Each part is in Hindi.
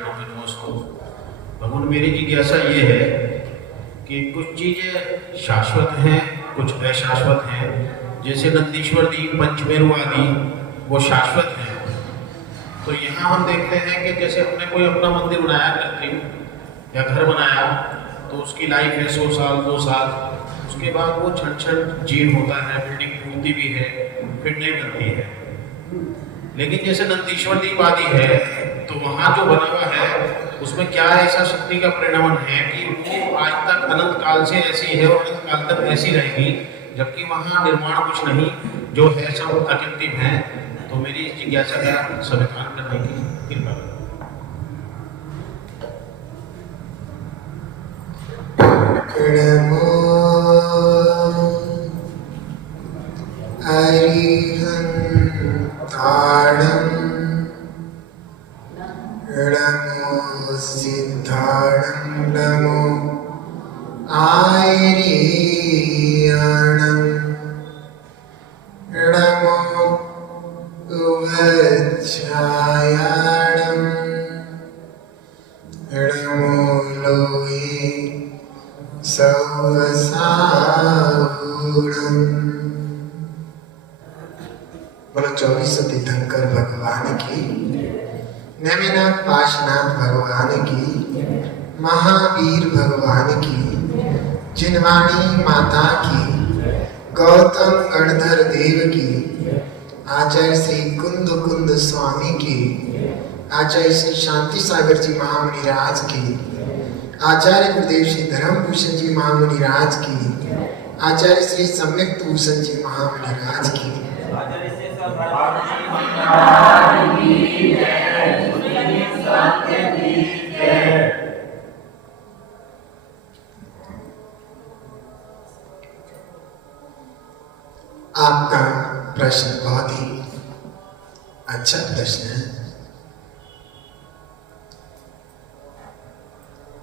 कहूँगा तो उसको भगवान, मेरी जिज्ञासा ये है कि कुछ चीज़ें शाश्वत हैं, कुछ अशाश्वत हैं। जैसे नंदीश्वर दीप, पंचमेरु आदि वो शाश्वत हैं। तो यहाँ हम देखते हैं कि जैसे हमने कोई अपना मंदिर बनाया कृत्रिम या घर बनाया, तो उसकी लाइफ है 100 साल 2 साल, उसके बाद वो क्षण क्षण जीर्ण होता है, बिल्डिंग टूटती भी है, फिर नहीं बनती है। लेकिन जैसे नंदीश्वर दीप आदि है, तो वहाँ जो बना हुआ है उसमें क्या ऐसा शक्ति का परिणाम है कि वो आज तक अनंत काल से ऐसी है और अनंत काल तक ऐसी रहेगी, जबकि वहाँ निर्माण कुछ नहीं, जो है सब अकृत्रिम है। तो मेरी जिज्ञासा का समाधान करने की कृपा करें। नमो सिद्धाणं नमो आयर्याणं नमो उवच्छायाणं नमो लोये सौवसाहुणं। बोलो 24 तीर्थंकर भगवान की, नेमिनाथ पाशनाथ भगवान की, महावीर भगवान की, जिनवाणी माता की, गौतम गणधर देव की, आचार्य श्री कुंद कुंद स्वामी की, आचार्य श्री शांति सागर जी महामुनि राज की, आचार्य गुरुदेव श्री धर्मभूषण जी महामुनि राज की, आचार्य श्री सम्यक भूषण जी महामुनि राज की, आपका प्रश्न बहुत ही अच्छा प्रश्न है।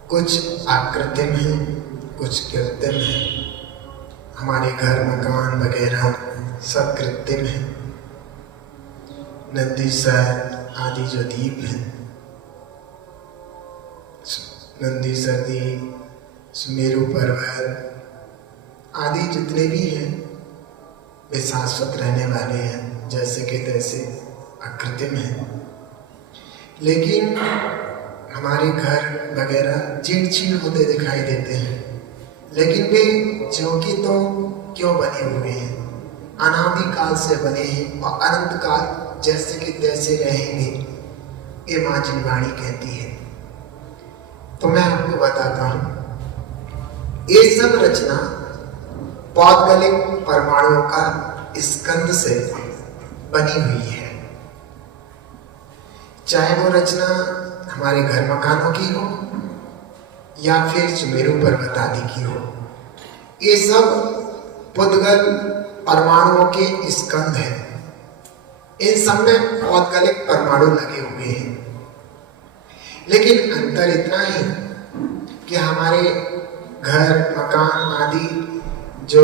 कुछ आकृतिम है, कुछ कृत्रिम है। हमारे घर मकान वगैरह सब कृत्रिम है। नदी सर आदि जो दीप हैं, नंदी सर दीप, सुमेरु पर्वत आदि जितने भी हैं वे शाश्वत रहने वाले हैं, जैसे कि तैसे अकृत्रिम हैं। लेकिन हमारे घर वगैरह जीर्ण चीर्ण होते दिखाई देते हैं, लेकिन वे ज्यों की तो क्यों बने हुए हैं, अनादि काल से बने हैं और अनंत काल जैसे कि तैसे रहेंगे, ये माँ जिनवाणी कहती है। तो मैं आपको बताता हूं, ये सब रचना पौद्गलिक परमाणुओं का स्कंद से बनी हुई है। चाहे वो रचना हमारे घर मकानों की हो या फिर सुमेरु पर्वत आदि की हो, ये सब पुद्गल परमाणुओं के स्कंद हैं। इन सब में पौद्गलिक परमाणु लगे हुए हैं। लेकिन अंतर इतना ही कि हमारे घर मकान आदि जो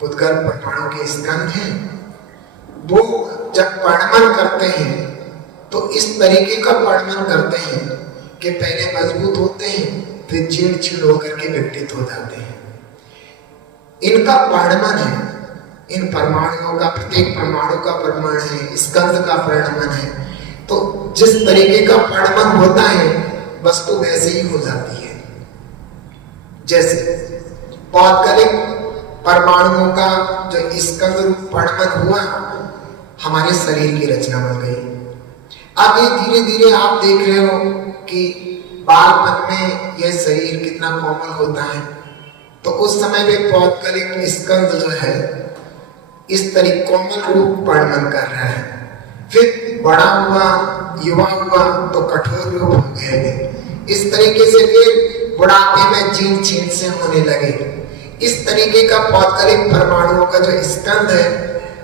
पुद्गल परमाणु के स्कंद हैं, वो जब परिणमन करते हैं तो इस तरीके का परिणमन करते हैं कि पहले मजबूत होते हैं, फिर जीर्ण चीर्ण होकर के विघटित हो जाते हैं। इनका परिणमन है, इन परमाणुओं का, प्रत्येक परमाणु का परिणमन है, स्कंद का परिणमन है। तो जिस तरीके का परिणमन होता है वस्तु वैसे ही हो जाती है। जैसे पौद्गलिक परमाणुओं का जो स्कंद रूप परिणमन हुआ, हमारे शरीर की रचना बन गई। अब ये धीरे धीरे आप देख रहे हो कि बालपन में यह शरीर कितना कोमल होता है, तो उस समय में पौद्गलिक स्कंद जो है इस तरीके कोमल रूप परिणमन कर रहा है। फिर बड़ा हुआ, युवा हुआ तो कठोर रूप हो गए। इस तरीके से फिर बुढ़ापे में जीर्ण चीर्ण से होने लगे। इस तरीके का पौद्गलिक परमाणुओं का जो स्कंद है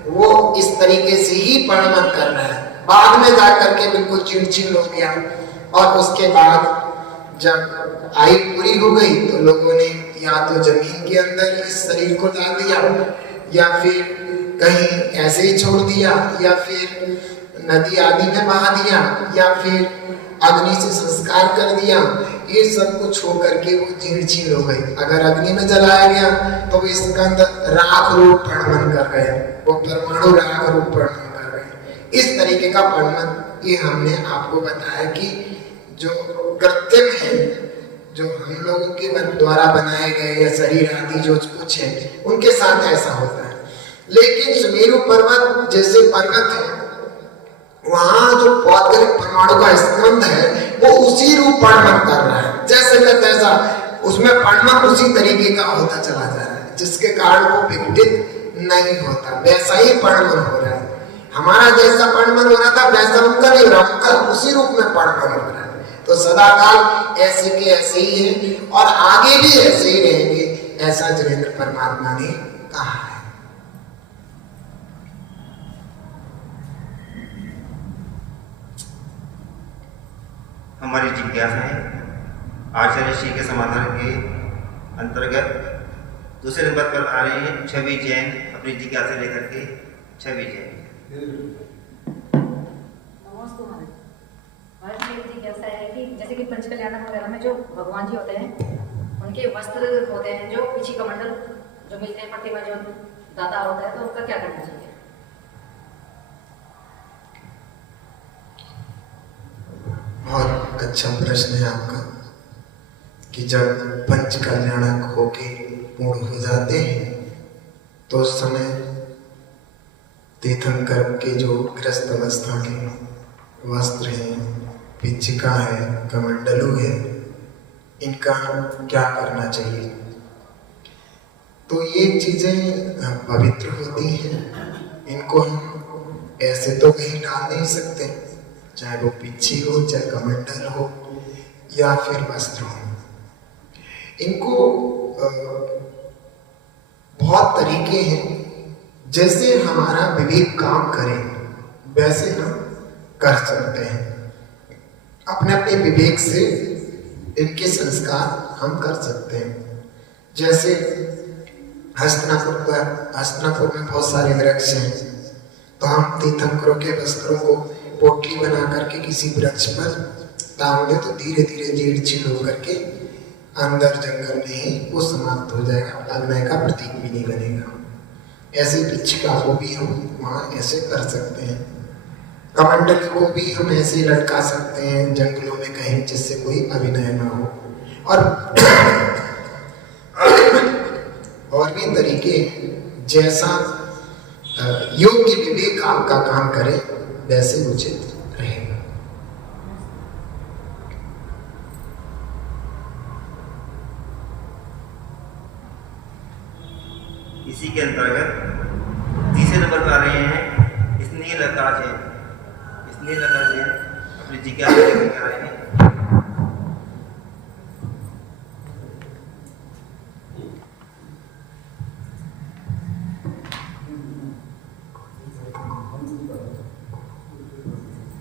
वो इस तरीके से ही परिणमन कर रहा है। बाद में जाकर के बिल्कुल जीर्ण चीर्ण हो गया, और उसके बाद जब आयु पूरी हो गई तो लोगों ने या तो जमीन के अंदर इस शरीर को डाल दिया, या फिर कहीं ऐसे ही छोड़ दिया, या फिर नदी आदि में बहा दिया, या फिर अग्नि से संस्कार कर दिया, ये सब कुछ होकर के वो जीर्ण चीर्ण हो गई। अगर अग्नि में जलाया गया तो वो स्कंद राख रूप पड़मन कर गए, वो परमाणु राख रूप पड़मन कर गए। इस तरीके का पड़मन ये हमने आपको बताया कि जो कृत्रिम है, जो हम लोगों के द्वारा बनाए गए या शरीर आदि जो कुछ है उनके साथ ऐसा होता है। लेकिन सुमेरु पर्वत जैसे पर्वत है, वहां जो पौद्गलिक परमाणु का स्कंद है वो उसी रूप पड़मन कर रहा है, जैसे का तैसा उसमें पड़मन उसी तरीके का होता चला जा रहा है, जिसके कारण वो विघटित नहीं होता, वैसा ही पड़मन हो रहा है। हमारा जैसा पड़मन हो रहा था वैसा उनका नहीं हो रहा, उनका उसी रूप में पड़मन हो रहा है। तो सदा काल ऐसे के ऐसे ही है और आगे भी ऐसे ही रहेंगे, ऐसा जनेंद्र परमात्मा ने कहा है। हमारी जिज्ञासा है आचार्य श्री के समाधान के अंतर्गत दूसरे नंबर पर आ रहे हैं छवि जैन, अपनी जिज्ञासा लेकर के। छवि जैन, मेरी जिज्ञासा है कि जैसे कि पंचकल्याण वगैरह में जो भगवान जी होते हैं उनके वस्त्र होते हैं जो पीछे कमंडल जो मिलते हैं प्रतिमा जो दाता होता है, तो उनका क्या करना चाहिए? बहुत अच्छा प्रश्न है आपका कि जब पंच कल्याणक होके पूर्ण हो जाते हैं तो उस समय तीर्थंकर के जो गृहस्थ अवस्था के वस्त्र हैं, पिंचिका है, कमंडलू है, इनका क्या करना चाहिए? तो ये चीजें पवित्र होती हैं, इनको हम ऐसे तो कहीं डाल नहीं सकते, चाहे वो पिछी हो, चाहे कमंडल हो या फिर वस्त्र हो। इनको बहुत तरीके हैं, जैसे हमारा विवेक काम करे वैसे हम कर सकते हैं। अपने अपने विवेक से इनके संस्कार हम कर सकते हैं। जैसे हस्तिनापुर में बहुत सारे वृक्ष हैं, तो हम तीर्थंकरों के वस्त्रों को पोटली बना करके किसी वृक्ष पर टांग दे तो धीरे धीरे जीर्ण चीर्ण होकर के अंदर जंगल में ही वो समाप्त हो जाएगा, अग्नि का प्रतीक भी नहीं बनेगा। ऐसे पिछिका को भी हम वहाँ ऐसे कर सकते हैं। कमंडल को भी हम ऐसे लटका सकते हैं जंगलों में कहीं, जिससे कोई अभिनय ना हो। और भी तरीके जैसा योग्य विवेक आपका काम करे वैसे उचित रहेगा। इसी के अंतर्गत तीसरे नंबर पर आ रहे हैं स्नेहलता जैन। स्नेहलता जैन अपनी जिज्ञासा लेकर के आ रहे हैं।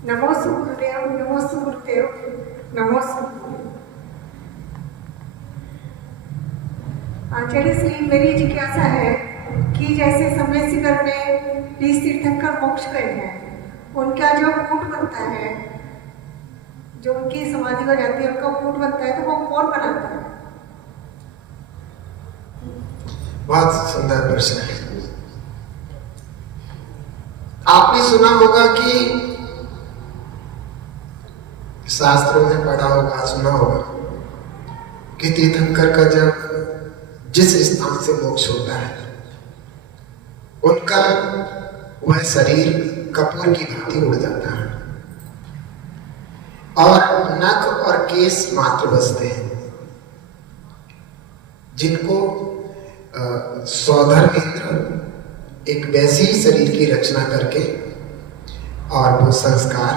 नमो सुगुरुदेव, नमो सुगुरुदेव, नमो सुगुरुदेव। आचार्य श्री, मेरी जिज्ञासा है कि जैसे समय शिखर में तीर्थंकर मोक्ष गए हैं, उनका जो कूट बनता है, जो उनकी समाधि हो जाती है, उनका कूट बनता है, तो वो कौन बनाता है? बहुत सुंदर प्रश्न है। आपने सुना होगा कि शास्त्रों में पढ़ा होगा, सुना होगा कि तीर्थंकर का जब जिस स्थान से मोक्ष होता है, उनका वह शरीर कपूर की भांति उड़ जाता है और नख और केस मात्र बचते हैं, जिनको सौधर्मेंद्र एक वैसी ही शरीर की रचना करके और वो संस्कार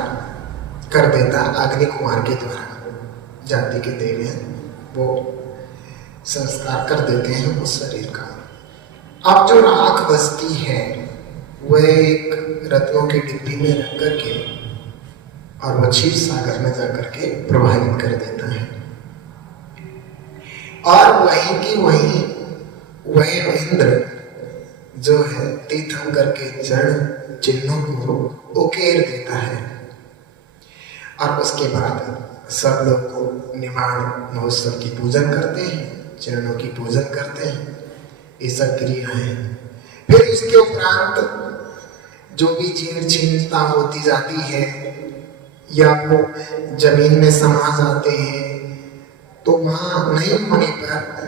कर देता अग्नि कुमार के द्वारा। जाति के देव हैं, वो संस्कार कर देते हैं उस शरीर का। अब जो राख बचती है वह एक रत्नों की डिब्बी में रख करके और वो क्षीर सागर में जाकर के प्रवाहित कर देता है, और वहीं की वहीं वह इंद्र जो है तीर्थंकर के चरण चिन्हों को उकेर देता है और उसके बाद सब लोग निर्माण महोत्सव की पूजन करते हैं, चरणों की पूजन करते हैं। ये सब क्रिया है। फिर उसके उपरांत जो भी जीर्ण शीर्णता होती जाती है या वो जमीन में समा जाते हैं, तो वहाँ नहीं होने पर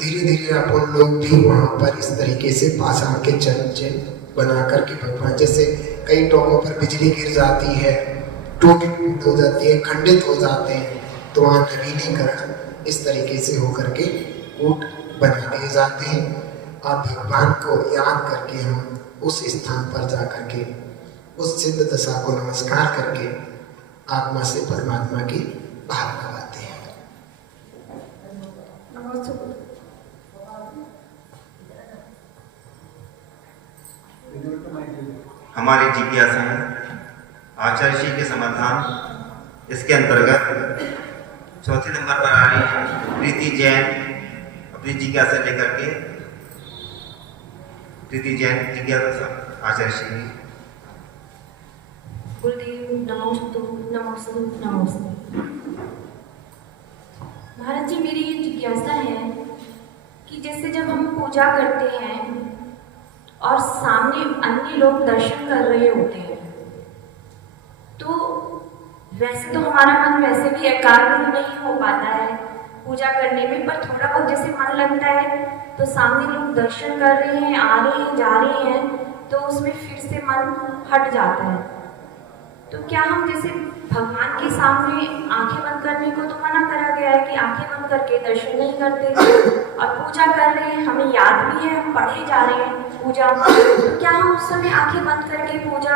धीरे धीरे अपन लोग भी वहाँ पर इस तरीके से पाषाण के चिन्ह बना करके भगवान, जैसे कई टोकों पर बिजली गिर जाती है, टूट हो जाती है, खंडित हो जाते हैं, तो वहाँ नवीनीकरण इस तरीके से होकर के कूट बना दिए जाते हैं। और भगवान को याद करके हम उस स्थान पर जा करके उस सिद्ध दशा को नमस्कार करके आत्मा से परमात्मा की बात लगाते हैं। हमारी जिज्ञासाएं आचार्य श्री के समाधान इसके अंतर्गत चौथे नंबर पर आ रही है। प्रीति जैन अपनी जिज्ञासा लेकर के, प्रीति जैन जिज्ञासा आचार्य श्री की। गुरुदेव नमोस्तु नमोस्तु नमोस्तु। महाराज जी, मेरी ये जिज्ञासा है कि जैसे जब हम पूजा करते हैं और सामने अन्य लोग दर्शन कर रहे होते हैं, तो वैसे तो हमारा मन वैसे भी एकाग्र नहीं हो पाता है पूजा करने में, पर थोड़ा बहुत जैसे मन लगता है तो सामने लोग दर्शन कर रहे हैं, आ रहे हैं, जा रहे हैं, तो उसमें फिर से मन हट जाता है। तो क्या हम जैसे भगवान के सामने आंखें बंद करने को तो मना करा गया है कि आंखें बंद करके दर्शन नहीं करते, और पूजा कर रहे हैं, हमें याद भी है, हम पढ़े जा रहे हैं पूजा, तो क्या हम उस समय आंखें बंद करके पूजा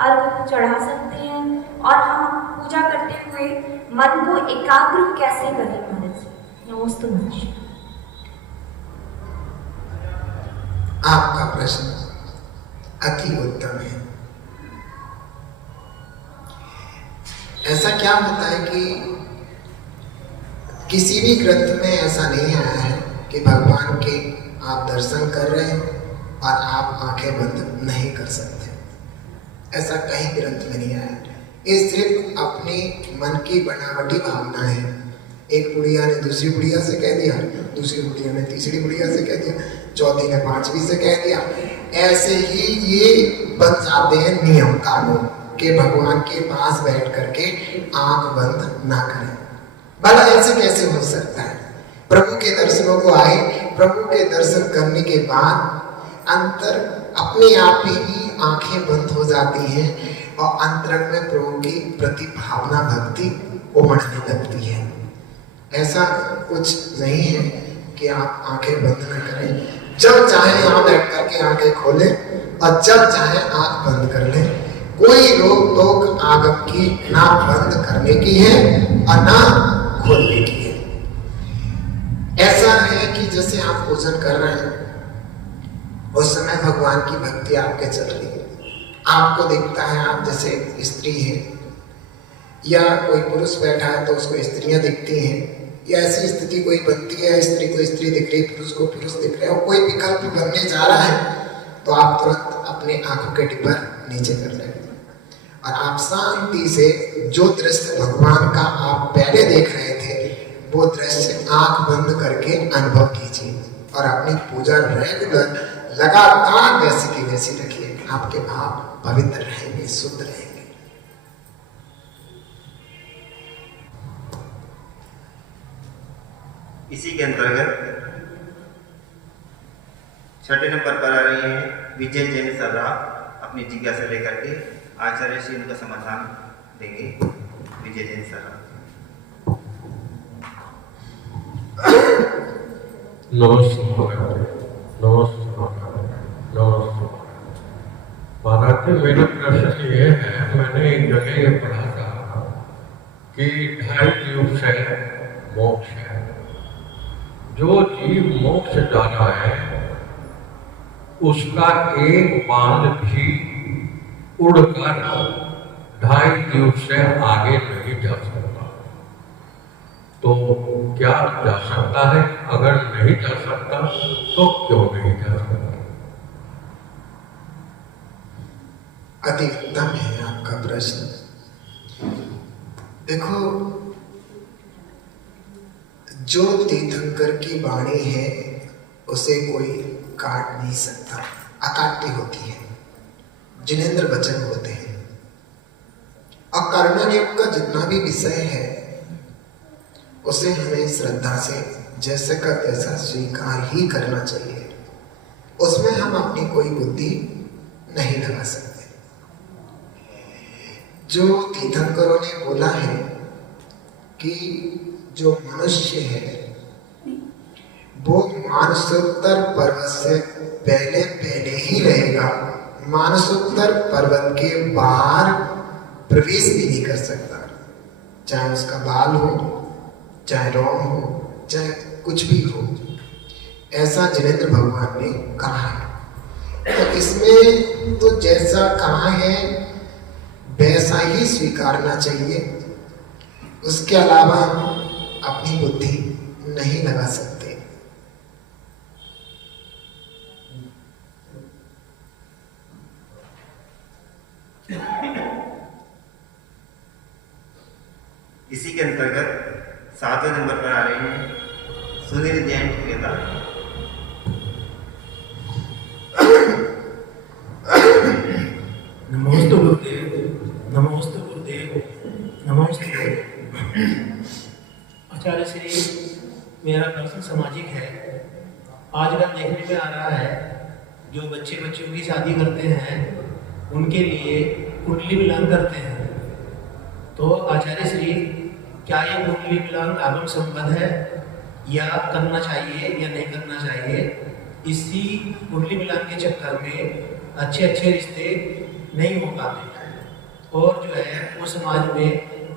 अर्घ चढ़ा सकते हैं? और हम पूजा करते हुए मन को एकाग्र कैसे करें? महाराज नमस्ते। महाराज, आपका प्रश्न अति उत्तम है। ऐसा क्या होता है कि किसी भी ग्रंथ में ऐसा नहीं आया है कि भगवान के आप दर्शन कर रहे हो और आप आंखें बंद नहीं कर सकते। ऐसा कहीं ग्रंथ में नहीं आया। ये सिर्फ अपनी मन की बनावटी भावना है। एक बुढ़िया ने दूसरी बुढ़िया से कह दिया, दूसरी बुढ़िया ने तीसरी बुढ़िया से कह दिया, चौथी ने पांचवी से कह दिया। ऐसे ही ये बन जाते हैं नियम कानून के भगवान के पास बैठ करके आंख बंद ना करें। भला ऐसे कैसे हो सकता है? प्रभु के दर्शनों को आए, प्रभु के दर्शन करने के बाद अंतर अपने आप ही आंखें बंद हो जाती हैं और अंतरंग में प्रभु की प्रति भावना भक्ति उमड़ने लगती है। ऐसा कुछ नहीं है कि आप आंखें बंद न करें। जब चाहे यहाँ बैठ करके आंखें खोलें और जब चाहे आंख बंद कर लें। कोई रोक टोक आगम की ना बंद करने की है और ना खोलने की है। ऐसा है कि जैसे आप पूजन कर रहे हैं, उस समय भगवान की भक्ति आपके चल रही है, आपको दिखता है आप जैसे स्त्री है या कोई पुरुष बैठा है तो उसको स्त्रियां दिखती हैं, या ऐसी स्थिति कोई बनती है, स्त्री को स्त्री दिख रही, पुरुष को पुरुष दिख रहे, और कोई विकल्प बनने जा रहा है तो आप तुरंत अपने आंखों के टिपर नीचे कर लें और आप शांति से जो दृश्य भगवान का आप पहले देख रहे थे वो दृश्य आंख बंद करके अनुभव कीजिए और अपनी पूजा रेगुलर लगातार वैसी की वैसी रखिए। आपके भाव पवित्र रहेंगे, शुद्ध रहेंगे। इसी के अंतर्गत छठे नंबर पर आ रही है विजय जैन सर्रा अपनी जिज्ञासा लेकर के आचार्य श्री उनका समाधान देंगे। विजय जैन सर्रा। नमस्कार। महाराज जी, मेरा प्रश्न ये है, मैंने एक जगह ये पढ़ा था कि 2.5 युग से मोक्ष है। जो जीव मोक्ष जा रहा है उसका एक बाल भी उड़कर 2.5 युग से आगे नहीं जा सकता। तो क्या जा सकता है? अगर नहीं जा सकता तो क्यों नहीं जा सकता? अति उत्तम है आपका प्रश्न। देखो, जो तीर्थंकर की वाणी है उसे कोई काट नहीं सकता, अकाट्य होती है, जिनेंद्र वचन होते हैं। और कर्णयोग का जितना भी विषय है उसे हमें श्रद्धा से जैसे का तैसा स्वीकार ही करना चाहिए, उसमें हम अपनी कोई बुद्धि नहीं लगा सकते। जो तीर्थंकरों ने बोला है कि जो मनुष्य है वो मानसोत्तर पर्वत से पहले पहले ही रहेगा, मानसोत्तर पर्वत के बाहर प्रवेश भी नहीं कर सकता, चाहे उसका बाल हो, चाहे रोम हो, चाहे कुछ भी हो। ऐसा जिनेंद्र भगवान ने कहा है। तो इसमें तो जैसा कहा है वैसा ही स्वीकारना चाहिए, उसके अलावा हम अपनी बुद्धि नहीं लगा सकते। इसी के अंतर्गत 7वें नंबर पर आ रहे हैं सुनील जैन ठेकेदार। नमोस्तु गुरुदेव, नमोस्तु गुरुदेव, नमोस्तु गुरुदेव। आचार्य श्री, मेरा प्रश्न सामाजिक है। आजकल देखने में आ रहा है जो बच्चों की शादी करते हैं उनके लिए कुंडली मिलान करते हैं। तो आचार्य श्री, क्या ये कुंडली मिलान आगम संबद्ध है या करना चाहिए या नहीं करना चाहिए? इसी कुंडली मिलान के चक्कर में अच्छे रिश्ते नहीं हो पाते और जो है वो समाज में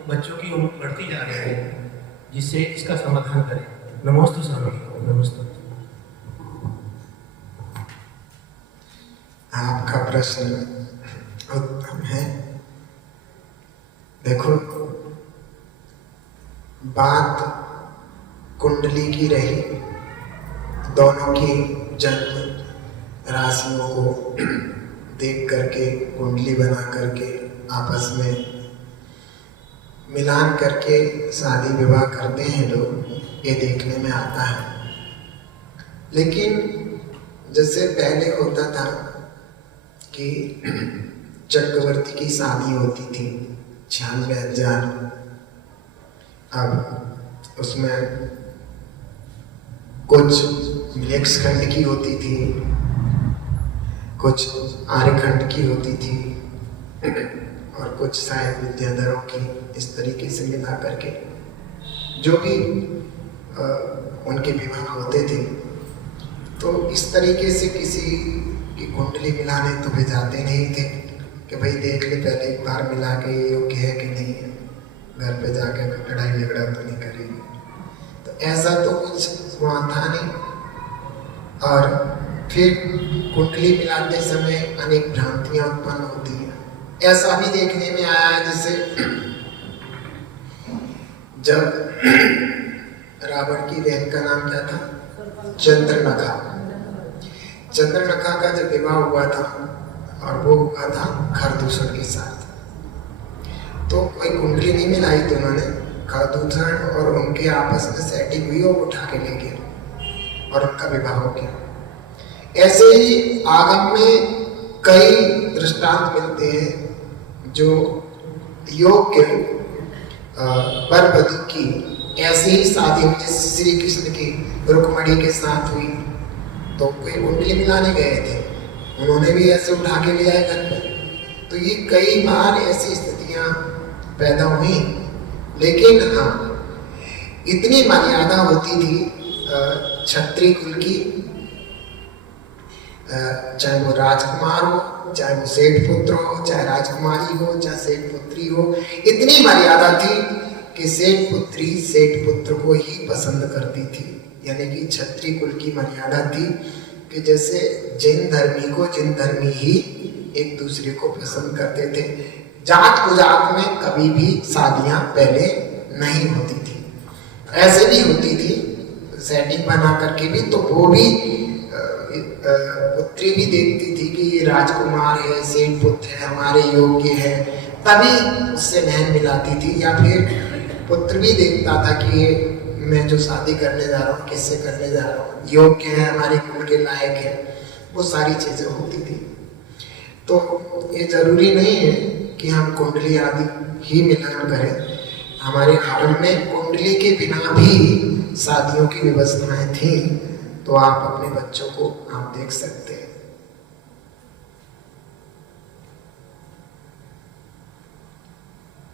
बच्चों की उम्र बढ़ती जा रही है, जिससे इसका समाधान करें। नमोस्तु स्वामी, नमस्ते। आपका प्रश्न उत्तम है। देखो, बात कुंडली की रही, दोनों की जन्म राशियों को देख करके कुंडली बना करके आपस में मिलान करके शादी विवाह करते हैं लोग, ये देखने में आता है। लेकिन जैसे पहले होता था कि चक्रवर्ती की शादी होती थी 96,000, अब उसमें कुछ मिलेक्स खंड की होती थी, कुछ आर्यखंड की होती थी और कुछ शायद विद्याधरों की, इस तरीके से मिला करके जो भी उनके विवाह होते थे। तो इस तरीके से किसी की कुंडली मिलाने तो वे जाते नहीं थे कि भाई देख ले पहले एक बार मिला के ये योग्य है कि नहीं है, घर पे जाके लड़ाई झगड़ा तो नहीं करेगी। तो ऐसा तो कुछ वहाँ था नहीं। और फिर कुंडली मिलाते समय अनेक भ्रांतियां उत्पन्न होती हैं। ऐसा भी देखने में आया है जैसे जब रावण की बहन का नाम क्या था, चंद्रनखा, चंद्रनखा का जब विवाह हुआ था और वो हुआ था खरदूषण के साथ, तो कोई कुंडली नहीं मिलाई थी उन्होंने, खरदूषण और उनके आपस में सेटिंग हुई और उठा के ले गया और उनका विवाह हो गया। ऐसे ही आगम में कई दृष्टांत मिलते हैं जो योग्य वर वधू की ऐसे ही शादी हुई जैसे श्री कृष्ण की रुक्मणी के साथ हुई। तो कोई कुंडली मिलाने गए थे, उन्होंने भी ऐसे उठा के लिया है घर पर। तो ये कई बार ऐसी स्थितियां पैदा हुई। लेकिन हाँ, इतनी मर्यादा होती थी क्षत्रिय कुल की, चाहे वो राजकुमार हो, चाहे वो सेठ पुत्र हो, चाहे राजकुमारी हो, चाहे सेठ पुत्री हो, इतनी मर्यादा थी कि सेठ पुत्री सेठ पुत्र को ही पसंद करती थी। यानी कि क्षत्रिय कुल की मर्यादा थी कि जैसे जिन धर्मी को जिन धर्मी ही एक दूसरे को पसंद करते थे। जात कुजात में कभी भी शादियां पहले नहीं होती थी, ऐसे भी होती थी सेटिंग बना करके भी। तो वो भी पुत्री भी देखती थी कि ये राजकुमार है, सेठ पुत्र है, हमारे योग्य है, तभी उससे नैन मिलाती थी, या फिर पुत्र भी देखता था कि ये मैं जो शादी करने जा रहा हूँ किससे करने जा रहा हूँ, योग्य है, हमारे कुल के लायक है, वो सारी चीजें होती थी। तो ये जरूरी नहीं है कि हम कुंडली आदि ही मिलान करें। हमारे आश्रम में कुंडली के बिना भी शादियों की व्यवस्थाएं थी, तो आप अपने बच्चों को आप देख सकते हैं।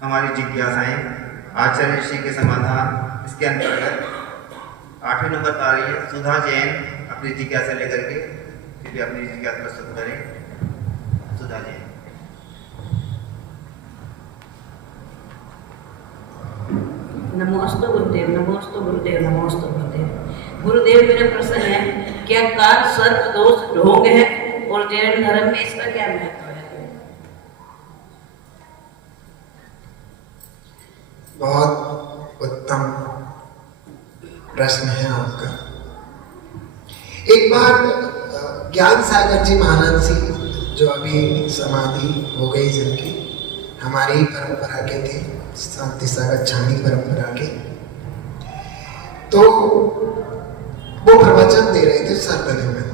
हमारी जिज्ञासाएं आचार्य ऋषि के समाधान इसके अंतर्गत 8वें नंबर पर आ रही है। सुधा जैन अपनी जिज्ञासा लेकर के कृपया अपनी जिज्ञासा प्रस्तुत करें। सुधा जैन। नमोस्तु गुरुदेव, नमोस्तु गुरुदेव, नमोस्तु गुरुदेव। गुरुदेव, मेरा प्रश्न है, क्या काल सर्प दोष ढोंग है और जैन धर्म में इसका क्या महत्व है? बहुत उत्तम प्रश्न है आपका। एक बार ज्ञान सागर जी महाराज जी, जो अभी समाधि हो गई जिनकी, हमारी परंपरा के थे, शांति सागर छानी परंपरा के, तो वो प्रवचन दे रहे थे सरदने में।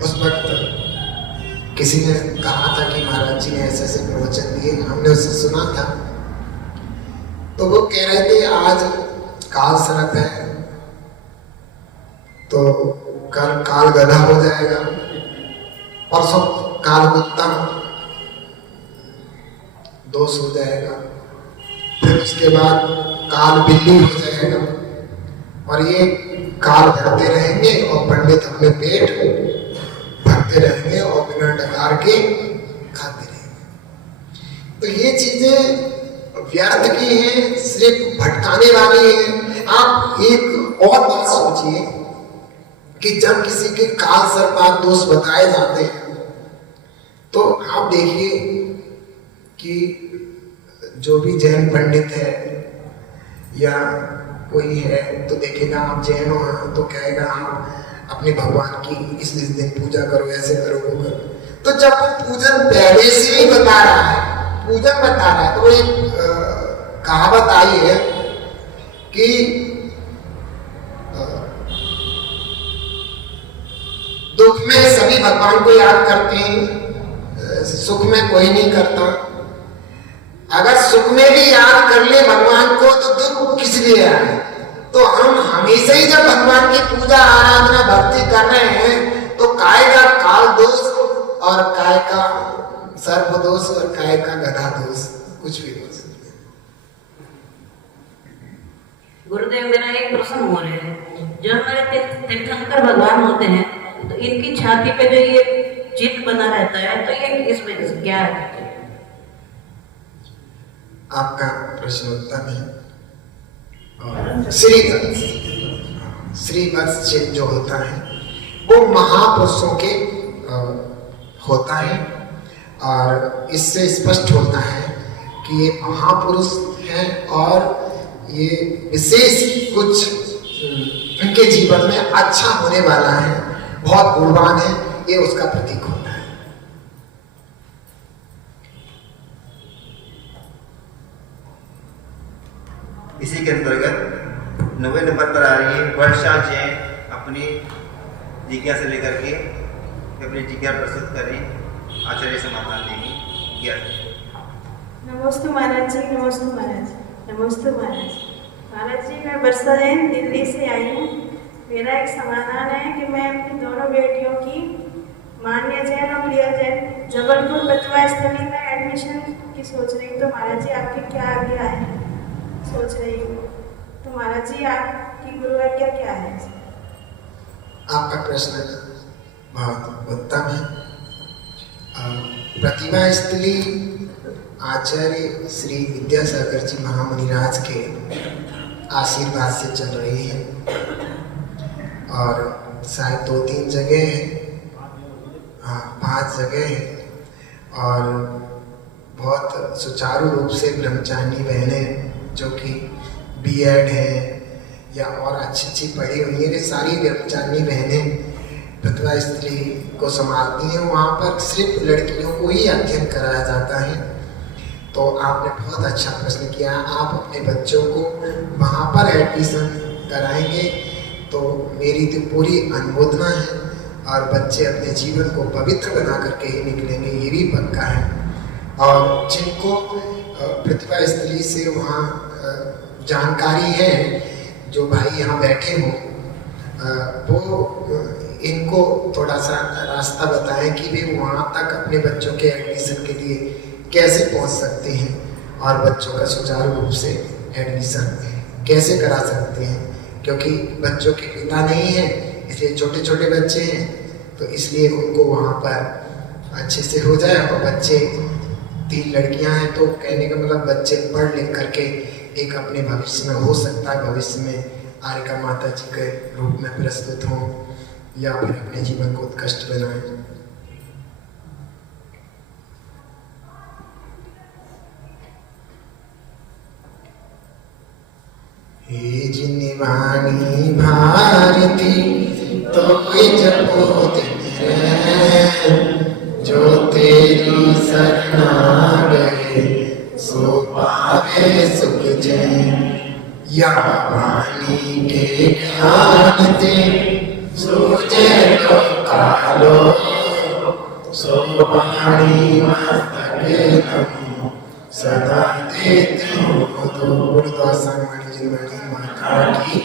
उस वक्त किसी ने कहा था कि महाराज जी ने ऐसे ऐसे प्रवचन दिए, हमने उससे सुना था। तो वो कह रहे थे आज काल सर्प है तो कल काल गधा हो जाएगा, परसों काल कुत्ता दोष हो जाएगा, फिर उसके बाद काल बिल्ली हो जाएगा, और ये काल भरते रहेंगे और पंडित अपने पेट भरते रहेंगे और बिना डकार के खाते रहेंगे। तो ये चीजें व्यर्थ की हैं, सिर्फ भटकाने वाली हैं। आप एक और बात सोचिए कि जब किसी के काल सर्पात दोष बताए जाते हैं तो आप देखिए कि जो भी जैन पंडित है या कोई है तो देखेगा आप जैन हो तो कहेगा आप अपने भगवान की इस दिन पूजा करो, ऐसे करो, वो करो। तो जब वो पूजन पहले से ही बता रहा है, पूजन बता रहा है, तो एक कहावत आई है कि दुख में सभी भगवान को याद करते हैं, सुख में कोई नहीं करता। अगर सुख में भी याद कर ले भगवान को तो दुख किस लिए आए? तो हम हमेशा ही जब भगवान की पूजा आराधना भक्ति कर रहे हैं तो काय का काल दोष और काय का सर्प दोष और काय का गधा दोष कुछ भी हो सकते हैं। गुरुदेव, मेरा एक प्रश्न हो रहा है, जो हमारे तीर्थंकर भगवान होते हैं तो इनकी छाती पे जो ये चिन्ह बना रहता है तो ये किस वजह से क्या है? आपका प्रश्न उत्तम है। और श्रीवत्स चिन्ह जो होता है वो महापुरुषों के होता है, और इससे स्पष्ट होता है कि ये महापुरुष हैं और ये विशेष कुछ उनके जीवन में अच्छा होने वाला है, बहुत गुणवान है, ये उसका प्रतीक होता है। इसी के अंतर्गत 9वें नंबर पर आ रही है वर्षा जैन अपनी जिज्ञासा लेकर के अपनी जिज्ञासा प्रस्तुत करें, आचार्य समाधान देंगे। नमस्ते महाराज जी, नमस्ते महाराज, नमस्ते महाराज। महाराज जी, मैं वर्षा जैन दिल्ली से आई हूँ। मेरा एक समाधान है कि मैं अपनी दोनों बेटियों की मान्य जैन और प्रिया जैन जबलपुर बचवा स्थली में एडमिशन की सोच रही हूँ। तो महाराज जी आपकी क्या आज्ञा है? सोच रही हूँ तो महाराज जी आपकी गुरु आज्ञा क्या है? आपका प्रश्न बहुत उत्तम है। प्रतिभा स्थली आचार्य श्री विद्यासागर जी महामुनिराज के आशीर्वाद से चल रही है, और शायद 2-3 जगह है, 5 जगह है, और बहुत सुचारू रूप से ब्रह्मचारिणी बहनें जो कि B.Ed है या और अच्छी पढ़ी हुई है, ये सारी ब्रह्मचारिणी बहनें प्रतिभा स्थली को संभालती हैं। वहाँ पर सिर्फ लड़कियों को ही अध्ययन कराया जाता है, तो आपने बहुत अच्छा प्रश्न किया। आप अपने बच्चों को वहाँ पर एडमिशन कराएंगे तो मेरी तो पूरी अनुमोदना है, और बच्चे अपने जीवन को पवित्र बना करके ही निकलेंगे, ये भी पक्का है। और जिनको प्रतिभा स्थली से वहाँ जानकारी है, जो भाई यहाँ बैठे हों, वो इनको थोड़ा सा रास्ता बताएं कि वे वहाँ तक अपने बच्चों के एडमिशन के लिए कैसे पहुँच सकते हैं और बच्चों का सुचारू रूप से एडमिशन कैसे करा सकते हैं। क्योंकि बच्चों के पिता नहीं हैं, इसलिए छोटे छोटे बच्चे हैं, तो इसलिए उनको वहाँ पर अच्छे से हो जाए। और बच्चे 3 लड़कियाँ हैं, तो कहने का मतलब बच्चे पढ़ लिख करके एक अपने भविष्य में हो सकता है भविष्य में आर्यका माता जी के रूप में प्रस्तुत हों या फिर अपने जीवन को उत्कृष्ट बनाएं। हे जिनवाणी भारती तो जपो दिन जो तेरी शरणा गए सो पावे सुख जय। या वाणी के ज्ञान ते सूझे तो कालो सो वाणी मस्तके नमो सदा देती हूँ तो। गुरुदास वाणी जिनवाणी माता की